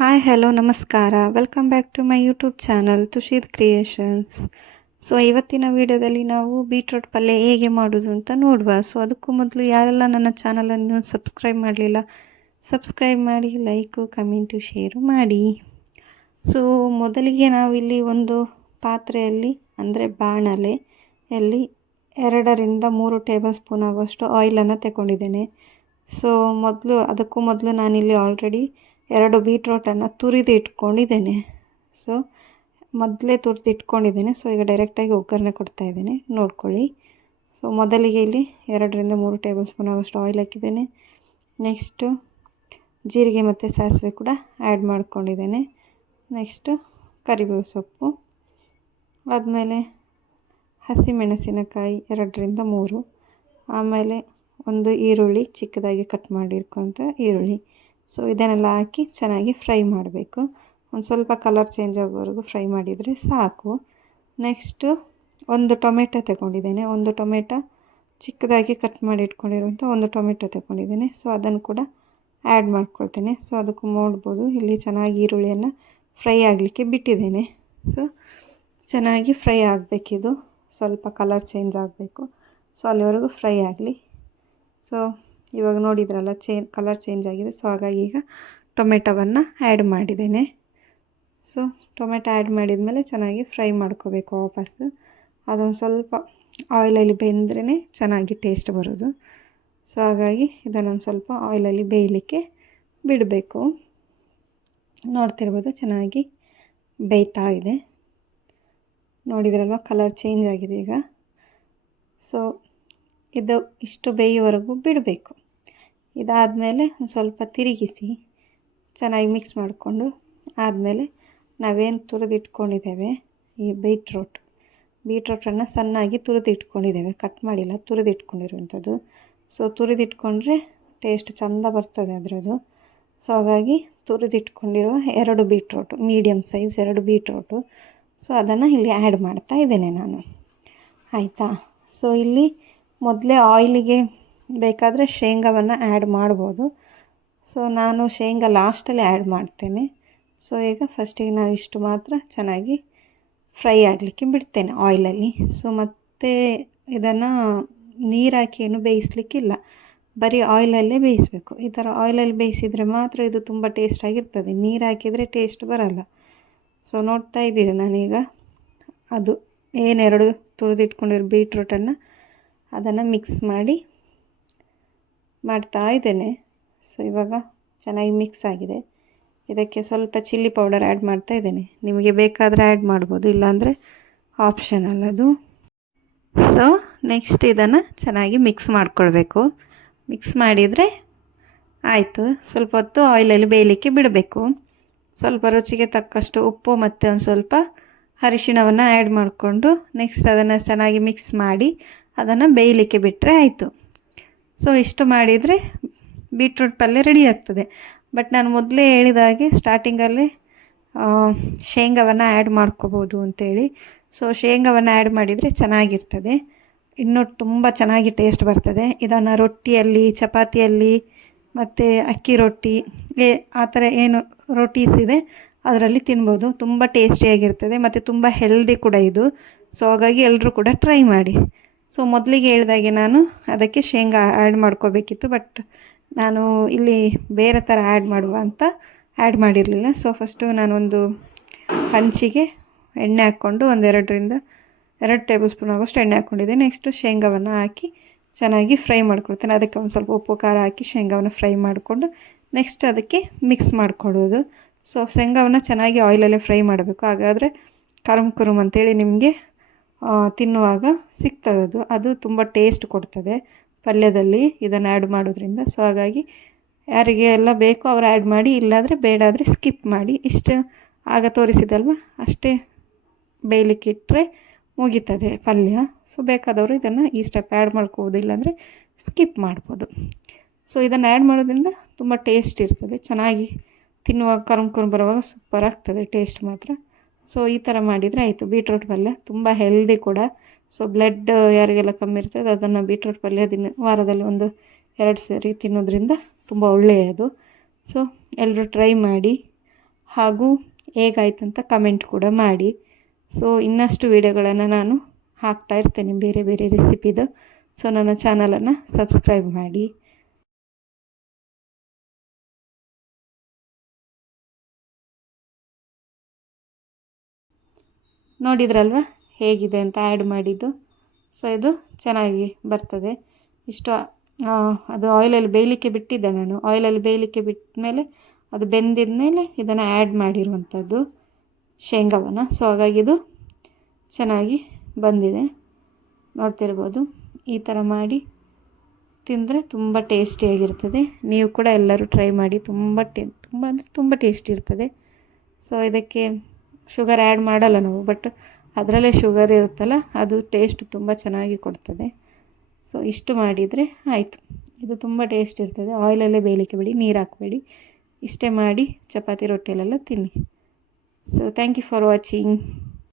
Hi hello ನಮಸ್ಕಾರ welcome back to my YouTube channel Tushid creations. So ಇವತ್ತಿನ ವಿಡಿಯೋದಲ್ಲಿ ನಾವು ಬೀಟ್ರೂಟ್ ಪಲ್ಯ ಹೇಗೆ ಮಾಡೋದು ಅಂತ ನೋಡುವ. ಸೊ ಅದಕ್ಕೂ ಮೊದಲು ಯಾರೆಲ್ಲ ನನ್ನ ಚಾನಲನ್ನು ಸಬ್ಸ್ಕ್ರೈಬ್ ಮಾಡಲಿಲ್ಲ ಸಬ್ಸ್ಕ್ರೈಬ್ ಮಾಡಿ, ಲೈಕು ಕಮೆಂಟು ಶೇರು ಮಾಡಿ. ಸೊ ಮೊದಲಿಗೆ ನಾವಿಲ್ಲಿ ಒಂದು ಪಾತ್ರೆಯಲ್ಲಿ ಅಂದರೆ ಬಾಣಲೆಯಲ್ಲಿ 2-3 ಟೇಬಲ್ ಸ್ಪೂನ್ ಆಗುವಷ್ಟು ಆಯಿಲನ್ನು ತಗೊಂಡಿದ್ದೇನೆ. ಸೊ ಅದಕ್ಕೂ ಮೊದಲು ನಾನಿಲ್ಲಿ ಆಲ್ರೆಡಿ 2 ಬೀಟ್ರೋಟನ್ನು ತುರಿದು ಇಟ್ಕೊಂಡಿದ್ದೇನೆ. ಸೊ ಮೊದಲೇ ತುರಿದು ಇಟ್ಕೊಂಡಿದ್ದೇನೆ. ಸೊ ಈಗ ಡೈರೆಕ್ಟಾಗಿ ಒಗ್ಗರಣೆ ಕೊಡ್ತಾಯಿದ್ದೇನೆ, ನೋಡ್ಕೊಳ್ಳಿ. ಸೊ ಮೊದಲಿಗೆ ಇಲ್ಲಿ 2-3 ಟೇಬಲ್ ಸ್ಪೂನ್ ಆಗುವಷ್ಟು ಆಯಿಲ್ ಹಾಕಿದ್ದೇನೆ. ನೆಕ್ಸ್ಟು ಜೀರಿಗೆ ಮತ್ತು ಸಾಸಿವೆ ಕೂಡ ಆ್ಯಡ್ ಮಾಡ್ಕೊಂಡಿದ್ದೇನೆ. ನೆಕ್ಸ್ಟು ಕರಿಬೇವು ಸೊಪ್ಪು, ಆದಮೇಲೆ ಹಸಿಮೆಣಸಿನಕಾಯಿ 2-3, ಆಮೇಲೆ ಒಂದು ಈರುಳ್ಳಿ ಚಿಕ್ಕದಾಗಿ ಕಟ್ ಮಾಡಿರ್ಕೊಂತ ಈರುಳ್ಳಿ. ಸೊ ಇದನ್ನೆಲ್ಲ ಹಾಕಿ ಚೆನ್ನಾಗಿ ಫ್ರೈ ಮಾಡಬೇಕು. ಒಂದು ಸ್ವಲ್ಪ ಕಲರ್ ಚೇಂಜ್ ಆಗೋವರೆಗೂ ಫ್ರೈ ಮಾಡಿದರೆ ಸಾಕು. ನೆಕ್ಸ್ಟು ಒಂದು ಟೊಮೆಟೊ ತಗೊಂಡಿದ್ದೇನೆ. ಒಂದು ಟೊಮೆಟೊ ಚಿಕ್ಕದಾಗಿ ಕಟ್ ಮಾಡಿ ಇಟ್ಕೊಂಡಿರುವಂಥ ಒಂದು ಟೊಮೆಟೊ ತಗೊಂಡಿದ್ದೇನೆ. ಸೊ ಅದನ್ನು ಕೂಡ ಆ್ಯಡ್ ಮಾಡ್ಕೊಳ್ತೇನೆ. ಸೊ ಅದಕ್ಕೂ ನೋಡ್ಬೋದು ಇಲ್ಲಿ ಚೆನ್ನಾಗಿ ಈರುಳ್ಳಿಯನ್ನು ಫ್ರೈ ಆಗಲಿಕ್ಕೆ ಬಿಟ್ಟಿದ್ದೇನೆ. ಸೊ ಚೆನ್ನಾಗಿ ಫ್ರೈ ಆಗಬೇಕಿದು, ಸ್ವಲ್ಪ ಕಲರ್ ಚೇಂಜ್ ಆಗಬೇಕು. ಸೊ ಅಲ್ಲಿವರೆಗೂ ಫ್ರೈ ಆಗಲಿ. ಸೊ ಇವಾಗ ನೋಡಿದ್ರಲ್ಲ ಕಲರ್ ಚೇಂಜ್ ಆಗಿದೆ. ಸೊ ಹಾಗಾಗಿ ಈಗ ಟೊಮೆಟೊವನ್ನು ಆ್ಯಡ್ ಮಾಡಿದ್ದೇನೆ. ಸೊ ಟೊಮೆಟೊ ಆ್ಯಡ್ ಮಾಡಿದ ಚೆನ್ನಾಗಿ ಫ್ರೈ ಮಾಡ್ಕೋಬೇಕು ವಾಪಸ್ಸು. ಅದೊಂದು ಸ್ವಲ್ಪ ಆಯಿಲಲ್ಲಿ ಬೆಂದ್ರೇ ಚೆನ್ನಾಗಿ ಟೇಸ್ಟ್ ಬರೋದು. ಸೊ ಹಾಗಾಗಿ ಇದನ್ನೊಂದು ಸ್ವಲ್ಪ ಆಯಿಲಲ್ಲಿ ಬೇಯಲಿಕ್ಕೆ ಬಿಡಬೇಕು. ನೋಡ್ತಿರ್ಬೋದು ಚೆನ್ನಾಗಿ ಬೇಯ್ತಾ ಇದೆ, ನೋಡಿದ್ರಲ್ವ ಕಲರ್ ಚೇಂಜ್ ಆಗಿದೆ ಈಗ. ಸೊ ಇದು ಇಷ್ಟು ಬೇಯುವವರೆಗೂ ಬಿಡಬೇಕು. ಇದಾದಮೇಲೆ ಒಂದು ಸ್ವಲ್ಪ ತಿರುಗಿಸಿ ಚೆನ್ನಾಗಿ ಮಿಕ್ಸ್ ಮಾಡಿಕೊಂಡು ಆದಮೇಲೆ ನಾವೇನು ತುರಿದಿಟ್ಕೊಂಡಿದ್ದೇವೆ ಈ ಬೀಟ್ರೋಟನ್ನು ಸಣ್ಣಾಗಿ ತುರಿದಿಟ್ಕೊಂಡಿದ್ದೇವೆ, ಕಟ್ ಮಾಡಿಲ್ಲ, ತುರಿದಿಟ್ಕೊಂಡಿರುವಂಥದ್ದು. ಸೊ ತುರಿದಿಟ್ಕೊಂಡ್ರೆ ಟೇಸ್ಟ್ ಚೆಂದ ಬರ್ತದೆ ಅದರದ್ದು. ಸೊ ಹಾಗಾಗಿ ತುರಿದಿಟ್ಕೊಂಡಿರುವ 2 beetroot, medium size 2 beetroot. So ಅದನ್ನು ಇಲ್ಲಿ ಆ್ಯಡ್ ಮಾಡ್ತಾ ಇದ್ದೇನೆ ನಾನು, ಆಯಿತಾ. ಸೊ ಇಲ್ಲಿ ಮೊದಲೇ ಆಯಿಲಿಗೆ ಬೇಕಾದರೆ ಶೇಂಗಾವನ್ನು ಆ್ಯಡ್ ಮಾಡ್ಬೋದು. ಸೊ ನಾನು ಶೇಂಗಾ ಲಾಸ್ಟಲ್ಲಿ ಆ್ಯಡ್ ಮಾಡ್ತೇನೆ. ಸೊ ಈಗ ಫಸ್ಟಿಗೆ ನಾವು ಇಷ್ಟು ಮಾತ್ರ ಚೆನ್ನಾಗಿ ಫ್ರೈ ಆಗಲಿಕ್ಕೆ ಬಿಡ್ತೇನೆ ಆಯಿಲಲ್ಲಿ. ಸೊ ಮತ್ತೆ ಇದನ್ನು ನೀರು ಹಾಕಿ ಏನು ಬೇಯಿಸಲಿಕ್ಕಿಲ್ಲ, ಬರೀ ಆಯಿಲಲ್ಲೇ ಬೇಯಿಸಬೇಕು. ಈ ಥರ ಆಯಿಲಲ್ಲಿ ಬೇಯಿಸಿದರೆ ಮಾತ್ರ ಇದು ತುಂಬ ಟೇಸ್ಟಾಗಿರ್ತದೆ, ನೀರು ಹಾಕಿದರೆ ಟೇಸ್ಟ್ ಬರಲ್ಲ. ಸೊ ನೋಡ್ತಾ ಇದ್ದೀರಿ ನಾನೀಗ ಅದು ಏನು 2 ತುರಿದಿಟ್ಕೊಂಡಿರೋ ಬೀಟ್ರೂಟನ್ನು ಅದನ್ನು ಮಿಕ್ಸ್ ಮಾಡ್ತಾ ಇದ್ದೇನೆ. ಸೊ ಇವಾಗ ಚೆನ್ನಾಗಿ ಮಿಕ್ಸ್ ಆಗಿದೆ. ಇದಕ್ಕೆ ಸ್ವಲ್ಪ ಚಿಲ್ಲಿ ಪೌಡರ್ ಆ್ಯಡ್ ಮಾಡ್ತಾ ಇದ್ದೇನೆ. ನಿಮಗೆ ಬೇಕಾದರೆ ಆ್ಯಡ್ ಮಾಡ್ಬೋದು, ಇಲ್ಲಾಂದರೆ ಆಪ್ಷನಲ್ ಅದು. ಸೊ ನೆಕ್ಸ್ಟ್ ಇದನ್ನು ಚೆನ್ನಾಗಿ ಮಿಕ್ಸ್ ಮಾಡ್ಕೊಳ್ಬೇಕು. ಮಿಕ್ಸ್ ಮಾಡಿದರೆ ಆಯಿತು. ಸ್ವಲ್ಪ ಹೊತ್ತು ಆಯಿಲಲ್ಲಿ ಬೇಯಲಿಕ್ಕೆ ಬಿಡಬೇಕು. ಸ್ವಲ್ಪ ರುಚಿಗೆ ತಕ್ಕಷ್ಟು ಉಪ್ಪು ಮತ್ತು ಒಂದು ಸ್ವಲ್ಪ ಅರಿಶಿಣವನ್ನು ಆ್ಯಡ್ ಮಾಡಿಕೊಂಡು ನೆಕ್ಸ್ಟ್ ಅದನ್ನು ಚೆನ್ನಾಗಿ ಮಿಕ್ಸ್ ಮಾಡಿ ಅದನ್ನು ಬೇಯಲಿಕ್ಕೆ ಬಿಟ್ಟರೆ ಆಯಿತು. ಸೊ ಇಷ್ಟು ಮಾಡಿದರೆ ಬೀಟ್ರೂಟ್ ಪಲ್ಯ ರೆಡಿ ಆಗ್ತದೆ. ಬಟ್ ನಾನು ಮೊದಲೇ ಹೇಳಿದ ಹಾಗೆ ಸ್ಟಾರ್ಟಿಂಗಲ್ಲೇ ಶೇಂಗಾವನ್ನು ಆ್ಯಡ್ ಮಾಡ್ಕೋಬೋದು ಅಂತೇಳಿ. ಸೊ ಶೇಂಗಾವನ್ನು ಆ್ಯಡ್ ಮಾಡಿದರೆ ಚೆನ್ನಾಗಿರ್ತದೆ, ಇನ್ನೂ ತುಂಬ ಚೆನ್ನಾಗಿ ಟೇಸ್ಟ್ ಬರ್ತದೆ. ಇದನ್ನು ರೊಟ್ಟಿಯಲ್ಲಿ, ಚಪಾತಿಯಲ್ಲಿ ಮತ್ತು ಅಕ್ಕಿ ರೊಟ್ಟಿ ಆ ಥರ ಏನು ರೊಟೀಸ್ ಇದೆ ಅದರಲ್ಲಿ ತಿನ್ಬೋದು. ತುಂಬ ಟೇಸ್ಟಿಯಾಗಿರ್ತದೆ ಮತ್ತು ತುಂಬ ಹೆಲ್ದಿ ಕೂಡ ಇದು. ಸೊ ಹಾಗಾಗಿ ಎಲ್ಲರೂ ಕೂಡ ಟ್ರೈ ಮಾಡಿ. ಸೊ ಮೊದಲಿಗೆ ಹೇಳಿದಾಗೆ ನಾನು ಅದಕ್ಕೆ ಶೇಂಗಾ ಆ್ಯಡ್ ಮಾಡ್ಕೋಬೇಕಿತ್ತು, ಬಟ್ ನಾನು ಇಲ್ಲಿ ಬೇರೆ ಥರ ಆ್ಯಡ್ ಮಾಡುವ ಅಂತ ಆ್ಯಡ್ ಮಾಡಿರಲಿಲ್ಲ. ಸೊ ಫಸ್ಟು ನಾನೊಂದು ಹಂಚಿಗೆ ಎಣ್ಣೆ ಹಾಕ್ಕೊಂಡು 2 ಟೇಬಲ್ ಸ್ಪೂನ್ ಆಗೋಷ್ಟು ಎಣ್ಣೆ ಹಾಕ್ಕೊಂಡಿದ್ದೆ. ನೆಕ್ಸ್ಟು ಶೇಂಗಾವನ್ನು ಹಾಕಿ ಚೆನ್ನಾಗಿ ಫ್ರೈ ಮಾಡ್ಕೊಳ್ತೇನೆ. ಅದಕ್ಕೆ ಒಂದು ಸ್ವಲ್ಪ ಉಪ್ಪು ಖಾರ ಹಾಕಿ ಶೇಂಗಾವನ್ನು ಫ್ರೈ ಮಾಡಿಕೊಂಡು ನೆಕ್ಸ್ಟ್ ಅದಕ್ಕೆ ಮಿಕ್ಸ್ ಮಾಡಿಕೊಡೋದು. ಸೊ ಶೇಂಗಾವನ್ನು ಚೆನ್ನಾಗಿ ಆಯಿಲಲ್ಲೇ ಫ್ರೈ ಮಾಡಬೇಕು, ಹಾಗಾದರೆ ಕರುಮ್ ಅಂತೇಳಿ ನಿಮಗೆ ತಿನ್ನುವಾಗ ಸಿಗ್ತದೆ. ಅದು ತುಂಬ ಟೇಸ್ಟ್ ಕೊಡ್ತದೆ ಪಲ್ಯದಲ್ಲಿ ಇದನ್ನು ಆ್ಯಡ್ ಮಾಡೋದ್ರಿಂದ. ಸೊ ಹಾಗಾಗಿ ಯಾರಿಗೆ ಎಲ್ಲ ಬೇಕೋ ಅವರು ಆ್ಯಡ್ ಮಾಡಿ, ಇಲ್ಲಾದರೆ ಬೇಡಾದರೆ ಸ್ಕಿಪ್ ಮಾಡಿ. ಇಷ್ಟು ಆಗ ತೋರಿಸಿದಲ್ವ ಅಷ್ಟೇ ಬೇಯಲಿಕ್ಕೆ ಇಟ್ಟರೆ ಮುಗೀತದೆ ಪಲ್ಯ. ಸೊ ಬೇಕಾದವರು ಇದನ್ನು ಈ ಸ್ಟೆಪ್ ಆ್ಯಡ್ ಮಾಡ್ಕೋಬೋದು, ಇಲ್ಲಾಂದರೆ ಸ್ಕಿಪ್ ಮಾಡ್ಬೋದು. ಸೊ ಇದನ್ನು ಆ್ಯಡ್ ಮಾಡೋದ್ರಿಂದ ತುಂಬ ಟೇಸ್ಟ್ ಇರ್ತದೆ, ಚೆನ್ನಾಗಿ ತಿನ್ನುವಾಗ ಕರುಮ್ ಬರುವಾಗ ಸೂಪರ್ ಆಗ್ತದೆ ಟೇಸ್ಟ್ ಮಾತ್ರ. ಸೊ ಈ ಥರ ಮಾಡಿದರೆ ಆಯಿತು. ಬೀಟ್ರೂಟ್ ಪಲ್ಯ ತುಂಬ ಹೆಲ್ದಿ ಕೂಡ. ಸೊ ಬ್ಲಡ್ ಯಾರಿಗೆಲ್ಲ ಕಮ್ಮಿ ಇರ್ತದೆ ಅದನ್ನು ಬೀಟ್ರೂಟ್ ಪಲ್ಯ ವಾರದಲ್ಲಿ 1-2 ಸರಿ ತಿನ್ನೋದ್ರಿಂದ ತುಂಬ ಒಳ್ಳೆಯದು. ಸೊ ಎಲ್ಲರೂ ಟ್ರೈ ಮಾಡಿ. ಹಾಗೂ ಹೇಗಾಯ್ತಂತ ಕಮೆಂಟ್ ಕೂಡ ಮಾಡಿ. ಸೊ ಇನ್ನಷ್ಟು ವೀಡಿಯೋಗಳನ್ನು ನಾನು ಹಾಕ್ತಾ ಇರ್ತೇನೆ ಬೇರೆ ಬೇರೆ ರೆಸಿಪಿದು. ಸೊ ನನ್ನ ಚಾನಲನ್ನು ಸಬ್ಸ್ಕ್ರೈಬ್ ಮಾಡಿ. ನೋಡಿದ್ರಲ್ವ ಹೇಗಿದೆ ಅಂತ ಆ್ಯಡ್ ಮಾಡಿದ್ದು. ಸೊ ಇದು ಚೆನ್ನಾಗಿ ಬರ್ತದೆ. ಇಷ್ಟು ಅದು ಆಯಿಲಲ್ಲಿ ಬೇಯಲಿಕ್ಕೆ ಬಿಟ್ಟಿದ್ದೆ ನಾನು. ಆಯಿಲಲ್ಲಿ ಬೇಯಲಿಕ್ಕೆ ಬಿಟ್ಟ ಮೇಲೆ ಅದು ಬೆಂದಿದ ಮೇಲೆ ಇದನ್ನು ಆ್ಯಡ್ ಮಾಡಿರುವಂಥದ್ದು ಶೇಂಗಾವನ್ನು. ಸೊ ಹಾಗಾಗಿ ಇದು ಚೆನ್ನಾಗಿ ಬಂದಿದೆ, ನೋಡ್ತಿರ್ಬೋದು. ಈ ಥರ ಮಾಡಿ ತಿಂದರೆ ತುಂಬ ಟೇಸ್ಟಿಯಾಗಿರ್ತದೆ. ನೀವು ಕೂಡ ಎಲ್ಲರೂ ಟ್ರೈ ಮಾಡಿ. ತುಂಬ ಟೇಸ್ಟಿ ಇರ್ತದೆ. ಸೊ ಇದಕ್ಕೆ ಶುಗರ್ ಆ್ಯಡ್ ಮಾಡಲ್ಲ ನಾವು, ಬಟ್ ಅದರಲ್ಲೇ ಶುಗರ್ ಇರುತ್ತಲ್ಲ, ಅದು ಟೇಸ್ಟ್ ತುಂಬ ಚೆನ್ನಾಗಿ ಕೊಡ್ತದೆ. ಸೊ ಇಷ್ಟು ಮಾಡಿದರೆ ಆಯಿತು. ಇದು ತುಂಬ ಟೇಸ್ಟ್ ಇರ್ತದೆ. ಆಯಿಲಲ್ಲೇ ಬೇಯಲಿಕ್ಕೆ ಬಿಡಿ, ನೀರು ಹಾಕಬೇಡಿ. ಇಷ್ಟೇ ಮಾಡಿ ಚಪಾತಿ ರೊಟ್ಟಿಯಲ್ಲೆಲ್ಲ ತಿನ್ನಿ. So thank you for watching.